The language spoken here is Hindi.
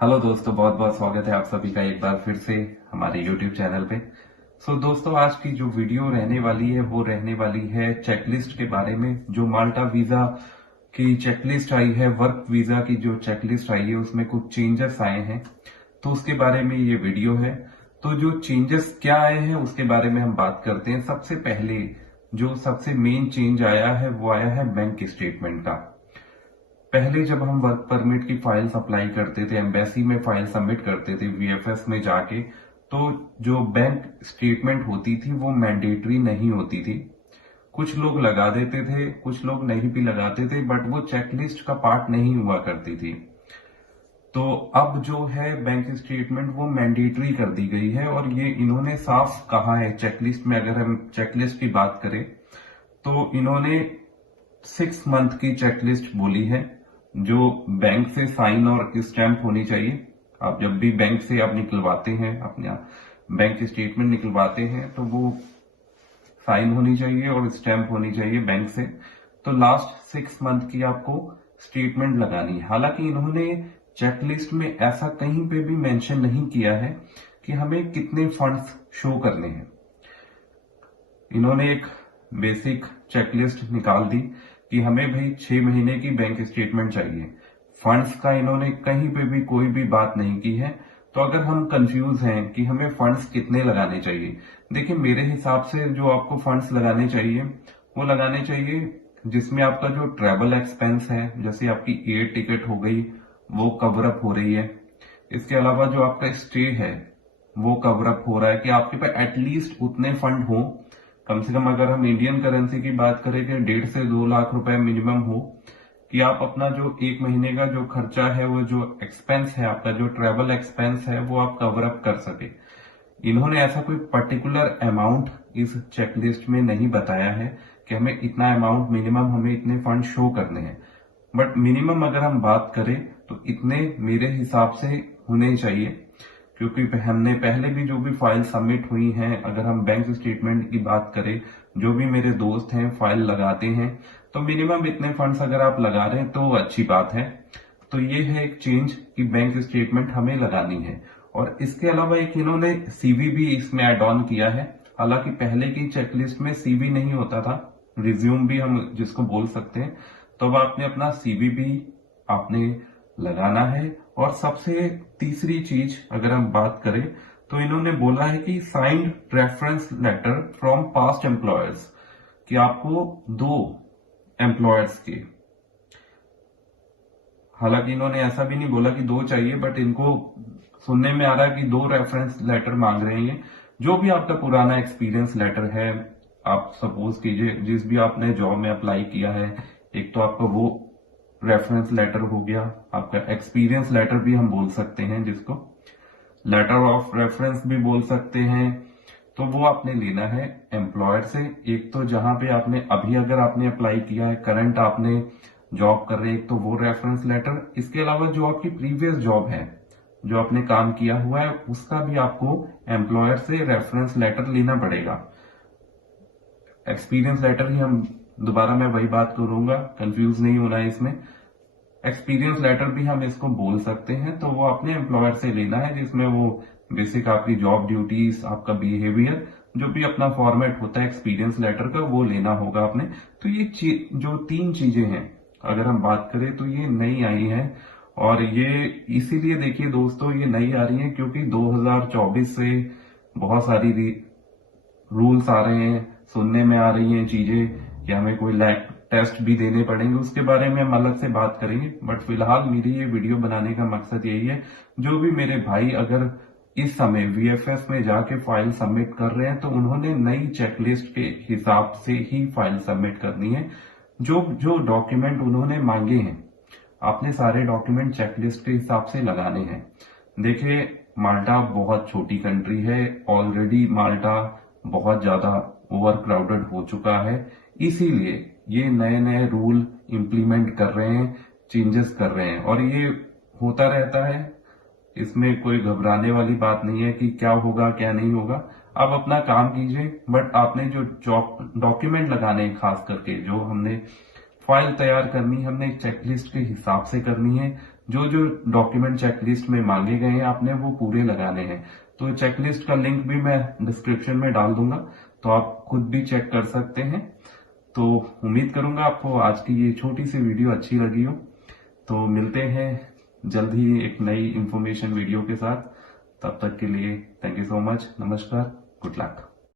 हेलो दोस्तों, बहुत बहुत स्वागत है आप सभी का एक बार फिर से हमारे YouTube चैनल पे। दोस्तों, आज की जो वीडियो रहने वाली है वो रहने वाली है चेकलिस्ट के बारे में। जो माल्टा वीजा की चेकलिस्ट आई है, वर्क वीजा की जो चेकलिस्ट आई है उसमें कुछ चेंजेस आए हैं, तो उसके बारे में ये वीडियो है। तो जो चेंजेस क्या आए हैं उसके बारे में हम बात करते हैं। सबसे पहले जो सबसे मेन चेंज आया है वो आया है बैंक स्टेटमेंट का। पहले जब हम वर्क परमिट की फाइल्स अप्लाई करते थे, एम्बेसी में फाइल सबमिट करते थे वीएफएस में जाके, तो जो बैंक स्टेटमेंट होती थी वो मैंडेटरी नहीं होती थी। कुछ लोग लगा देते थे, कुछ लोग नहीं भी लगाते थे, बट वो चेकलिस्ट का पार्ट नहीं हुआ करती थी। तो अब जो है बैंक स्टेटमेंट वो मैंडेटरी कर दी गई है, और ये इन्होंने साफ कहा है चेकलिस्ट में। अगर हम चेकलिस्ट की बात करें तो इन्होंने 6 मंथ की चेकलिस्ट बोली है, जो बैंक से साइन और स्टैंप होनी चाहिए। आप जब भी बैंक से आप निकलवाते हैं, अपना बैंक स्टेटमेंट निकलवाते हैं, तो वो साइन होनी चाहिए और स्टैंप होनी चाहिए बैंक से। तो लास्ट 6 मंथ की आपको स्टेटमेंट लगानी है। हालांकि इन्होंने चेकलिस्ट में ऐसा कहीं पे भी मेंशन नहीं किया है कि हमें कितने फंड्स शो करने हैं। इन्होंने एक बेसिक चेकलिस्ट निकाल दी कि हमें भाई 6 महीने की बैंक स्टेटमेंट चाहिए। फंड्स का इन्होंने कहीं पे भी कोई भी बात नहीं की है। तो अगर हम कंफ्यूज हैं कि हमें फंड्स कितने लगाने चाहिए, देखिए मेरे हिसाब से जो आपको फंड्स लगाने चाहिए वो लगाने चाहिए जिसमें आपका जो ट्रेवल एक्सपेंस है, जैसे आपकी एयर टिकट हो गई, वो कवर अप हो रही है। इसके अलावा जो आपका स्टे है वो कवर अप हो रहा है, कि आपके पास एटलीस्ट उतने फंड हो। कम से कम अगर हम इंडियन करेंसी की बात करें कि 1.5 से 2 लाख रुपए मिनिमम हो, कि आप अपना जो 1 महीने का जो खर्चा है, वो जो एक्सपेंस है आपका, जो ट्रेवल एक्सपेंस है, वो आप कवर अप कर सके। इन्होंने ऐसा कोई पर्टिकुलर अमाउंट इस चेकलिस्ट में नहीं बताया है कि हमें इतना अमाउंट मिनिमम, हमें इतने फंड शो करने हैं। बट मिनिमम अगर हम बात करें तो इतने मेरे हिसाब से होने चाहिए, क्योंकि हमने पहले भी जो भी फाइल सबमिट हुई हैं, अगर हम बैंक स्टेटमेंट की बात करें, जो भी मेरे दोस्त हैं फाइल लगाते हैं, तो मिनिमम इतने फंड्स अगर आप लगा रहे हैं तो अच्छी बात है। तो ये है एक चेंज कि बैंक स्टेटमेंट हमें लगानी है। और इसके अलावा एक इन्होंने सीवी भी इसमें एड ऑन किया है। हालांकि पहले की चेकलिस्ट में सीवी नहीं होता था, रिज्यूम भी हम जिसको बोल सकते हैं। तो अब आपने अपना सीवी भी आपने लगाना है। और सबसे तीसरी चीज अगर हम बात करें तो इन्होंने बोला है कि signed reference letter from past employers, कि आपको 2 एम्प्लॉयर्स के, हालांकि इन्होंने ऐसा भी नहीं बोला कि 2 चाहिए, बट इनको सुनने में आ रहा है कि 2 रेफरेंस लेटर मांग रहे हैं। जो भी आपका पुराना एक्सपीरियंस लेटर है, आप सपोज कीजिए जिस भी आपने जॉब में अप्लाई किया है, एक तो आपका वो रेफरेंस लेटर हो गया, आपका एक्सपीरियंस लेटर भी हम बोल सकते हैं, जिसको लेटर ऑफ रेफरेंस भी बोल सकते हैं। तो वो आपने लेना है एम्प्लॉयर से। एक तो जहां पे आपने अभी अगर आपने अप्लाई किया है, करंट आपने जॉब कर रहे हैं, एक तो वो रेफरेंस लेटर। इसके अलावा जो आपकी प्रीवियस जॉब है, जो आपने काम किया हुआ है, उसका भी आपको एम्प्लॉयर से रेफरेंस लेटर लेना पड़ेगा। एक्सपीरियंस लेटर ही हम, दोबारा मैं वही बात करूंगा, कंफ्यूज नहीं होना है इसमें। एक्सपीरियंस लेटर भी हम इसको बोल सकते हैं। तो वो अपने एम्प्लॉयर से लेना है, जिसमें वो बेसिक आपकी जॉब ड्यूटीज, आपका बिहेवियर, जो भी अपना फॉर्मेट होता है एक्सपीरियंस लेटर का, वो लेना होगा आपने। तो ये जो 3 चीजें हैं, अगर हम बात करें तो ये नई आई है। और ये इसीलिए देखिए दोस्तों, ये नई आ रही है क्योंकि 2024 से बहुत सारी रूल्स आ रहे हैं, सुनने में आ रही हैं चीजें कि हमें कोई लैब टेस्ट भी देने पड़ेंगे। उसके बारे में हम अलग से बात करेंगे, बट फिलहाल मेरी ये वीडियो बनाने का मकसद यही है, जो भी मेरे भाई अगर इस समय वीएफएस में जाके फाइल सबमिट कर रहे हैं, तो उन्होंने नई चेकलिस्ट के हिसाब से ही फाइल सबमिट करनी है। जो जो डॉक्यूमेंट उन्होंने मांगे हैं, आपने सारे डॉक्यूमेंट चेकलिस्ट के हिसाब से लगाने हैं। देखिए, माल्टा बहुत छोटी कंट्री है, ऑलरेडी माल्टा बहुत ज्यादा ओवर क्राउडेड हो चुका है। इसीलिए ये नए नए रूल इंप्लीमेंट कर रहे हैं, चेंजेस कर रहे हैं, और ये होता रहता है। इसमें कोई घबराने वाली बात नहीं है कि क्या होगा क्या नहीं होगा। आप अपना काम कीजिए, बट आपने जो जॉब डॉक्यूमेंट लगाने हैं, खास करके जो हमने फाइल तैयार करनी, हमने चेकलिस्ट के हिसाब से करनी है। जो जो डॉक्यूमेंट चेकलिस्ट में मांगे गए हैं आपने वो पूरे लगाने हैं। तो चेकलिस्ट का लिंक भी मैं डिस्क्रिप्शन में डाल दूंगा, तो आप खुद भी चेक कर सकते हैं। तो उम्मीद करूंगा आपको आज की ये छोटी सी वीडियो अच्छी लगी हो। तो मिलते हैं जल्द ही एक नई इंफॉर्मेशन वीडियो के साथ। तब तक के लिए थैंक यू सो मच। नमस्कार, गुड लक।